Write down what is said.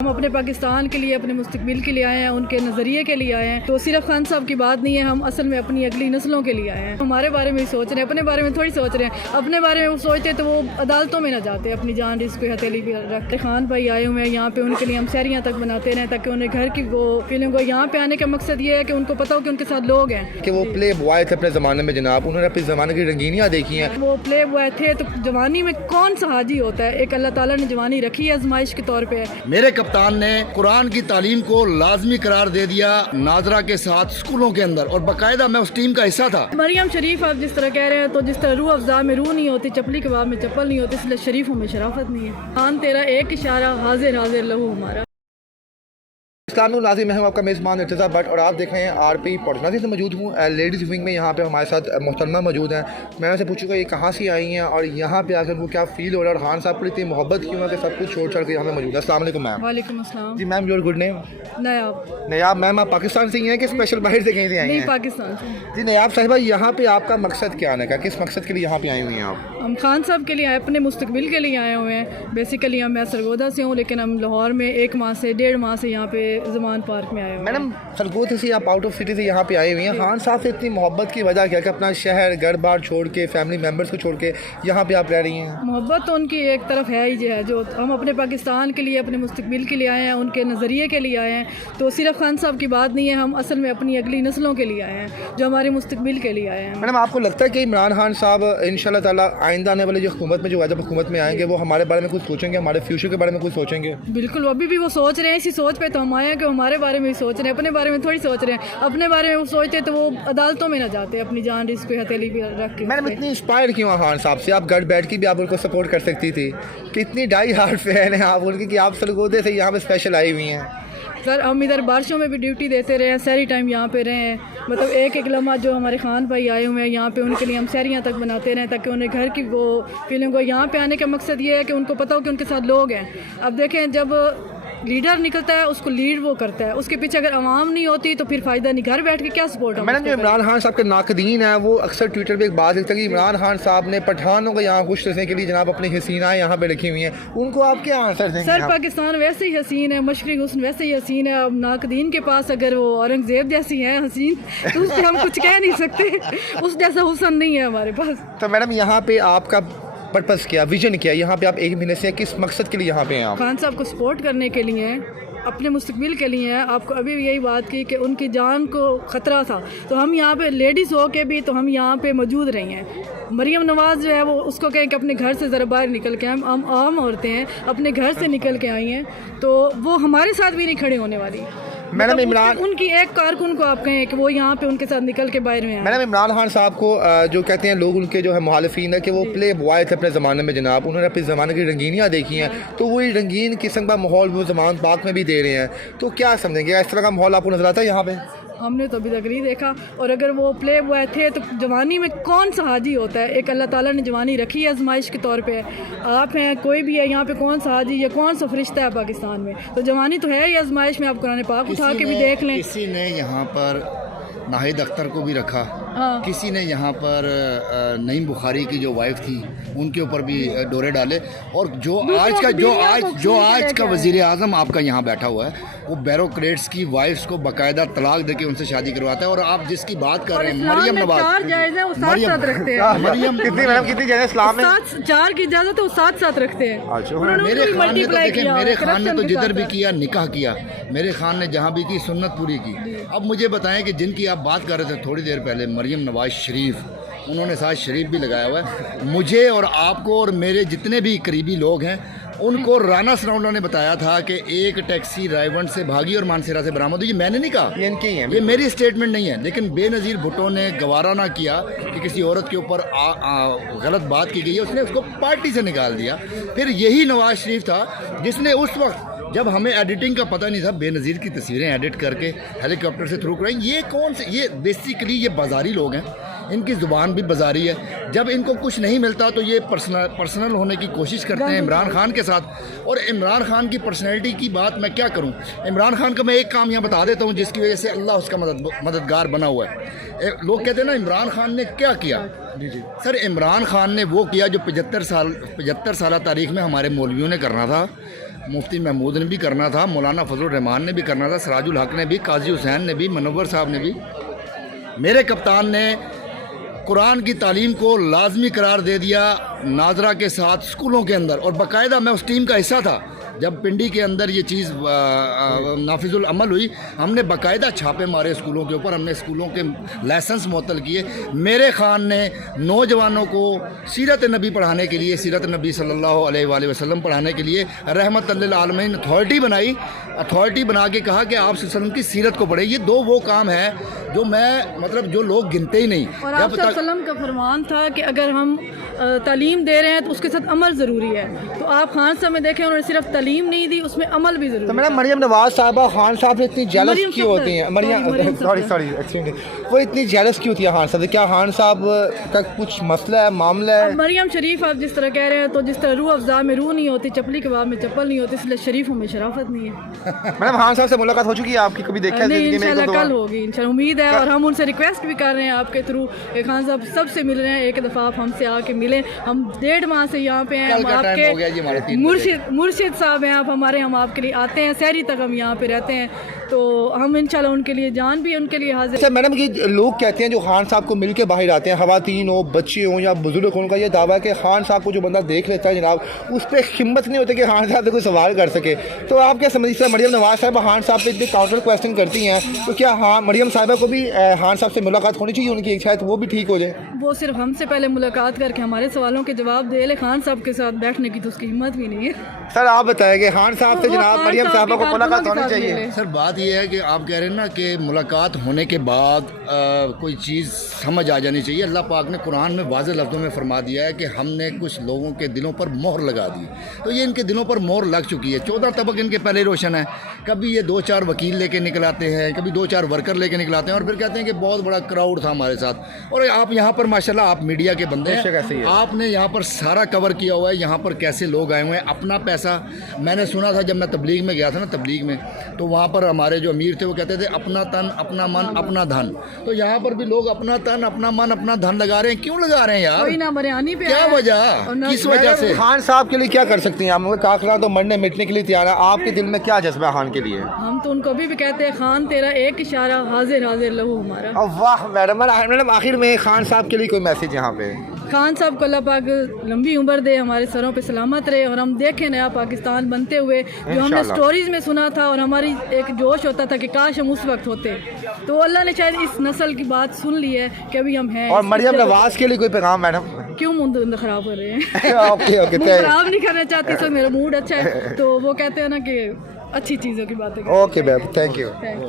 ہم اپنے پاکستان کے لیے، اپنے مستقبل کے لیے آئے ہیں، ان کے نظریے کے لیے آئے ہیں. تو صرف خان صاحب کی بات نہیں ہے، ہم اصل میں اپنی اگلی نسلوں کے لیے آئے ہیں. ہمارے بارے میں ہی سوچ رہے ہیں، اپنے بارے میں تھوڑی سوچ رہے ہیں. اپنے بارے میں وہ سوچتے تو وہ عدالتوں میں نہ جاتے، اپنی جان رزق پہ ہتھیلی بھی رکھتے. خان بھائی آئے ہوئے ہیں یہاں پہ، ان کے لیے ہم سیریاں تک بناتے رہے تاکہ انہیں گھر کی وہ فیلنگ ہو. یہاں پہ آنے کا مقصد یہ ہے کہ ان کو پتہ ہو کہ ان کے ساتھ لوگ ہیں. کہ وہ پلے بوائے تھے اپنے زمانے میں جناب، انہوں نے اپنے زمانے کی رنگینیاں دیکھی ہیں. وہ پلے بوائے تھے تو جوانی میں کون سا حاجی ہوتا ہے؟ ایک اللہ تعالیٰ نے جوانی رکھی ہے آزمائش کے طور پہ. میرے کپتان نے قرآن کی تعلیم کو لازمی قرار دے دیا ناظرہ کے ساتھ اسکولوں کے اندر، اور باقاعدہ میں اس ٹیم کا حصہ تھا. مریم شریف آپ جس طرح کہہ رہے ہیں، تو جس طرح روح افزا میں روح نہیں ہوتی، چپلی کباب میں چپل نہیں ہوتی، اس لیے شریفوں میں شرافت نہیں ہے. خان تیرا ایک اشارہ، حاضر حاضر لہو ہمارا. اسلام ناظرین، میں ہوں آپ کا میزبان ارتضیٰ بٹ، اور آپ دیکھ رہے ہیں آر پی پوڈکاسٹ سے موجود ہوں لیڈیز ونگ میں. یہاں پہ ہمارے ساتھ محترمہ موجود ہیں. میں ان سے پوچھوں گا یہ کہاں سے آئی ہیں اور یہاں پہ آ کر ان کو کیا فیل ہو رہا ہے، اور خان صاحب پر اتنی محبت کیوں ہے کہ سب کچھ چھوڑ چھاڑ کے یہاں پہ موجود ہے. السلام علیکم میم. وعلیکم السلام. جی میم، یور گڈ نیم؟ نیاب. نیاب میم، آپ پاکستان سے ہی ہیں کہ اسپیشل باہر سے کہیں سے آئی ہیں؟ نہیں، پاکستان سے. جی نیاب صاحبہ، یہاں پہ آپ کا مقصد کیا آنے کا، کس مقصد کے لیے یہاں پہ آئی ہوئی ہیں آپ؟ ہم خان صاحب کے لیے آئے، اپنے مستقبل کے لیے آئے ہوئے ہیں. بیسیکلی میں سرگودا سے ہوں، لیکن ہم لاہور میں 1 ماہ سے 1.5 ماہ سے یہاں پہ زمان پارک میں آئے ہوئے ہیں. میڈم سرگودا سے آپ آؤٹ آف سٹی سے یہاں پہ آئی ہوئی ہیں. خان صاحب سے اتنی محبت کی وجہ کیا کہ اپنا شہر گھر بار چھوڑ کے، فیملی ممبرس کو چھوڑ کے یہاں پہ آپ رہ رہی ہیں؟ محبت تو ان کی ایک طرف ہے ہی، جو ہم اپنے پاکستان کے لیے، اپنے مستقبل کے لیے آئے ہیں، ان کے نظریے کے لیے آئے ہیں. تو صرف خان صاحب کی بات نہیں ہے، ہم اصل میں اپنی اگلی نسلوں کے لیے آئے ہیں، جو ہمارے مستقبل کے لیے آئے ہیں. میڈم آپ کو لگتا ہے کہ عمران خان صاحب انشاءاللہ تعالیٰ آئندہ آنے والے جو حکومت میں، جو جب حکومت میں آئیں گے، وہ ہمارے بارے میں کچھ سوچیں گے، ہمارے فیوچر کے بارے میں کچھ سوچیں گے؟ بالکل، ابھی بھی وہ سوچ رہے ہیں. اسی سوچ پہ تو ہم آئے ہیں کہ ہمارے بارے میں ہی سوچ رہے ہیں، اپنے بارے میں تھوڑی سوچ رہے ہیں. اپنے بارے میں وہ سوچتے تو وہ عدالتوں میں نہ جاتے، اپنی جان رزق پہ ہتھیلی بھی رکھ کے. میڈم اتنی انسپائر کیوں ہیں خان صاحب سے؟ آپ گھر بیٹھ کے بھی آپ ان کو سپورٹ کر سکتی تھی. کتنی ڈائی ہارڈ فین ہیں آپ ان کی کہ آپ سرگودے سے یہاں پہ اسپیشل آئی ہوئی ہیں. سر ہم ادھر بارشوں میں بھی ڈیوٹی دیتے رہے ہیں، سحری ٹائم یہاں پہ رہے ہیں. مطلب ایک لمحہ جو ہمارے خان بھائی آئے ہوئے ہیں یہاں پہ، ان کے لیے ہم سحریاں تک بناتے رہے تاکہ انہیں گھر کی وہ فیلنگ ہو. یہاں پہ آنے کا مقصد یہ ہے کہ ان کو پتہ ہو کہ ان کے ساتھ لوگ ہیں. اب دیکھیں، جب لیڈر نکلتا ہے اس کو لیڈ وہ کرتا ہے، اس کے پیچھے اگر عوام نہیں ہوتی تو پھر فائدہ نہیں. گھر بیٹھ کے کیا سپورٹ ہے؟ میڈم جو عمران خان صاحب کے ناقدین ہیں وہ اکثر ٹویٹر پہ ایک بات لکھتا ہے کہ عمران خان صاحب نے پٹھانوں کو یہاں خوش رکھنے کے لیے جناب اپنی حسینائیں یہاں پہ رکھی ہوئی ہیں. ان کو آپ کیا آنسر دیں گے؟ سر پاکستان ویسے ہی حسین ہے، مشرق حسن ویسے ہی حسین ہے. اب ناقدین کے پاس اگر وہ اورنگزیب جیسی ہیں حسین، تو اس سے ہم کچھ کہہ نہیں سکتے. اس جیسا حسن نہیں ہے ہمارے پاس. تو میڈم یہاں پہ آپ کا پرپس کیا، ویژن کیا؟ یہاں پہ آپ 1 مہینے سے کس مقصد کے لیے یہاں پہ ہیں آپ؟ خان صاحب کو سپورٹ کرنے کے لیے ہیں، اپنے مستقبل کے لیے ہیں. آپ کو ابھی بھی یہی بات کی کہ ان کی جان کو خطرہ تھا، تو ہم یہاں پہ لیڈیز ہو کے بھی تو ہم یہاں پہ موجود رہی ہیں. مریم نواز جو ہے وہ اس کو کہیں کہ اپنے گھر سے ذرا باہر نکل کے آئیں. ہم عام عورتیں ہیں، اپنے گھر سے نکل کے آئی ہیں، تو وہ ہمارے ساتھ بھی نہیں کھڑے ہونے والی. میڈم عمران، ان کی ایک کارکن کو آپ کہیں کہ وہ یہاں پہ ان کے ساتھ نکل کے باہر میں آئے. میڈم عمران خان صاحب کو جو کہتے ہیں لوگ ان کے جو ہے محالفین ہے کہ وہ پلے بوائے تھے اپنے زمانے میں جناب، انہوں نے اپنے زمانے کی رنگینیاں دیکھی ہیں، تو وہی رنگین قسم کا ماحول وہ زمان پاک میں بھی دے رہے ہیں. تو کیا سمجھیں گے، اس طرح کا ماحول آپ کو نظر آتا ہے یہاں پہ؟ ہم نے تو ابھی تک نہیں دیکھا. اور اگر وہ پلے بوائے تھے تو جوانی میں کون سا حاجی ہوتا ہے؟ ایک اللہ تعالیٰ نے جوانی رکھی ہے آزمائش کے طور پہ. آپ ہیں، کوئی بھی ہے یہاں پہ، کون سا حاجی یا کون سا فرشتہ ہے پاکستان میں؟ تو جوانی تو ہے ہی آزمائش میں. آپ قرآن پاک اٹھا کے بھی دیکھ لیں. کسی نے یہاں پر ناہید اختر کو بھی رکھا، کسی نے یہاں پر نعیم بخاری کی جو وائف تھی ان کے اوپر بھی ڈورے ڈالے. اور جو آج کا وزیر اعظم آپ کا یہاں بیٹھا ہوا ہے، وہ بیوروکریٹس کی وائفس کو باقاعدہ طلاق دے کے ان سے شادی کرواتا ہے. اور آپ جس کی بات کر رہے ہیں مریم نواز، 4 جائزے وہ ساتھ رکھتے ہیں. مریم کتنی جگہ اسلام میں 4 کی اجازت ہے وہ ساتھ رکھتے ہیں. میرے خان نے تو جدھر بھی کیا نکاح کیا، میرے خان نے جہاں بھی کی سنت پوری کی. اب مجھے بتائیں کہ جن کی آپ بات کر رہے تھے تھوڑی دیر پہلے، مریم نواز شریف، انہوں نے ساتھ شریف بھی لگایا ہوا ہے. مجھے اور آپ کو اور میرے جتنے بھی قریبی لوگ ہیں ان کو رانا سراؤنڈا نے بتایا تھا کہ ایک ٹیکسی رائیونڈ سے بھاگی اور مانسیرا سے برآمد ہوئی. یہ میں نے نہیں کہا، یہ میری اسٹیٹمنٹ نہیں ہے. لیکن بے نظیر بھٹو نے گوارا نہ کیا کہ کسی عورت کے اوپر غلط بات کی گئی ہے، اس نے اس کو پارٹی سے نکال دیا. پھر یہی نواز شریف تھا جس نے اس وقت، جب ہمیں ایڈیٹنگ کا پتہ نہیں تھا، بے نظیر کی تصویریں ایڈٹ کر کے ہیلی کاپٹر سے تھرو کرائیں. یہ کون سے، یہ بیسیکلی یہ بازاری لوگ ہیں، ان کی زبان بھی بازاری ہے. جب ان کو کچھ نہیں ملتا تو یہ پرسنل ہونے کی کوشش کرتے ہیں عمران خان کے ساتھ. اور عمران خان کی پرسنالٹی کی بات میں کیا کروں. عمران خان کا میں ایک کام یہاں بتا دیتا ہوں جس کی وجہ سے اللہ اس کا مددگار بنا ہوا ہے. لوگ کہتے ہیں نا عمران خان نے کیا کیا. سر عمران خان نے وہ کیا جو 75 سالہ تاریخ میں ہمارے مولویوں نے کرنا تھا. مفتی محمود نے بھی کرنا تھا, مولانا فضل الرحمان نے بھی کرنا تھا, سراج الحق نے بھی, قاضی حسین نے بھی, منور صاحب نے بھی. میرے کپتان نے قرآن کی تعلیم کو لازمی قرار دے دیا ناظرہ کے ساتھ اسکولوں کے اندر, اور باقاعدہ میں اس ٹیم کا حصہ تھا جب پنڈی کے اندر یہ چیز نافذ العمل ہوئی. ہم نے باقاعدہ چھاپے مارے اسکولوں کے اوپر, ہم نے اسکولوں کے لائسنس معطل کیے. میرے خان نے نوجوانوں کو سیرت نبی پڑھانے کے لیے, سیرت نبی صلی اللہ علیہ وآلہ وسلم پڑھانے کے لیے رحمت للعالمین اتھارٹی بنائی. اتھارٹی بنا کے کہا کہ آپ صلی اللہ علیہ وسلم کی سیرت کو پڑھیں. یہ دو وہ کام ہے جو میں مطلب جو لوگ گنتے ہی نہیں. اور آپ صلی اللہ علیہ وسلم کا فرمان تھا کہ اگر ہم تعلیم دے رہے ہیں تو اس کے ساتھ عمل ضروری ہے. تو آپ خان صاحب میں دیکھیں, انہوں نے صرف تعلیم نہیں دی, اس میں عمل بھی ضروری ہے. تو میڈم مریم نواز صاحبہ خان صاحب سے اتنی جیلس کیوں ہوتی ہیں؟ مریم سوری وہ اتنی جیلس کیوں ہوتی ہے خان صاحب سے؟ کیا خان صاحب کا کچھ مسئلہ ہے, معاملہ ہے؟ مریم شریف آپ جس طرح کہہ رہے ہیں, تو جس طرح روح افزا میں روح نہیں ہوتی, چپلی کباب میں چپل نہیں ہوتی, اس لیے شریفوں میں شرافت نہیں ہے. میڈم خان صاحب سے ملاقات ہو چکی ہے آپ کی, کبھی دیکھا ہے؟ نہیں, انشاءاللہ کل ہوگی, انشاءاللہ امید ہے. اور ہم ان سے ریکویسٹ بھی کر رہے ہیں آپ کے تھرو کہ خان صاحب سب سے مل رہے ہیں, ایک دفعہ آپ ہم سے آ کے ملیں. ہم 1.5 ماہ سے یہاں پہ ہیں, ہم آپ کے مرشد صاحب ہیں آپ ہمارے, ہم آپ کے لیے آتے ہیں, سحری تک ہم یہاں پہ رہتے ہیں, تو ہم انشاءاللہ ان کے لیے جان بھی ان کے لیے حاضر. اچھا میڈم, یہ لوگ کہتے ہیں جو خان صاحب کو مل کے باہر آتے ہیں, خواتین ہو, بچے ہوں یا بزرگ ہوں, ان کا یہ دعویٰ ہے کہ خان صاحب کو جو بندہ دیکھ لیتا ہے جناب, اس پہ ہمت نہیں ہوتی کہ خان صاحب سے کوئی سوال کر سکے. تو آپ کیا سمجھتے ہیں, مریم نواز صاحبہ خان صاحب پہ اتنے کاؤنٹر کویسچن کرتی ہیں, تو کیا ہاں مریم صاحبہ کو بھی خان صاحب سے ملاقات ہونی چاہیے ان کی, شاید وہ بھی ٹھیک ہو جائے؟ وہ صرف ہم سے پہلے ملاقات کر کے ہمارے سوالوں کے جواب دے لے. خان صاحب کے ساتھ بیٹھنے کی تو اس کی ہمت بھی نہیں ہے. سر آپ بتائیں کہ خان صاحب سے جناب مریم صاحبہ کو ملاقات ہونی چاہیے؟ سر بات یہ ہے کہ آپ کہہ رہے ہیں نا کہ ملاقات ہونے کے بعد کوئی چیز سمجھ آ جانی چاہیے. اللہ پاک نے قرآن میں واضح لفظوں میں فرما دیا ہے کہ ہم نے کچھ لوگوں کے دلوں پر مہر لگا دی, تو یہ ان کے دلوں پر مہر لگ چکی ہے. 14 طبق ان کے پہلے روشن ہے. کبھی یہ 2-4 وکیل لے کے نکل آتے ہیں, کبھی 2-4 ورکر لے کے نکل آتے ہیں, اور پھر کہتے ہیں کہ بہت بڑا کراؤڈ تھا ہمارے ساتھ. اور آپ یہاں پر ماشاءاللہ آپ میڈیا کے بندے ہیں, آپ نے یہاں پر سارا کور کیا ہوا ہے, یہاں پر کیسے لوگ آئے ہوئے ہیں, اپنا پیسہ. میں نے سنا تھا جب میں تبلیغ میں گیا تھا نا, تبلیغ میں, تو وہاں پر ہمارے جو امیر تھے وہ کہتے تھے اپنا تن, اپنا من, اپنا دھن. تو یہاں پر بھی لوگ اپنا تن, اپنا من, اپنا دھن لگا رہے ہیں. کیوں لگا رہے ہیں یار؟ کوئی نہ بریانی پہ کیا وجہ, کس وجہ سے؟ خان صاحب کے لیے کیا کر سکتی ہیں آپ؟ کاکلا تو مرنے مٹنے کے لیے تیار ہے, آپ کے دل میں کیا جذبہ ہے خان کے لیے؟ ہم تو ان کو بھی کہتے ہیں خان تیرا ایک اشارہ, حاضر حاضر لہو ہمارا. واہ میڈم, آخر میں خان صاحب کے لیے کوئی میسج یہاں پہ؟ خان صاحب کو اللہ پاک لمبی عمر دے, ہمارے سروں پہ سلامت رہے, اور ہم دیکھیں نیا پاکستان بنتے ہوئے. جو ہم نے سٹوریز میں سنا تھا, اور ہماری ایک جوش ہوتا تھا کہ کاش ہم اس وقت ہوتے, تو اللہ نے شاید اس نسل کی بات سن لی ہے کہ ابھی ہم ہیں. اور مریم نواز کے لیے کوئی پیغام میڈم؟ کیوں منہ خراب کر رہے ہیں؟ منہ خراب نہیں کرنا چاہتی, سر میرا موڈ اچھا ہے, تو وہ کہتے ہیں نا کہ اچھی چیزوں کی باتیں. Okay ma'am, thank you.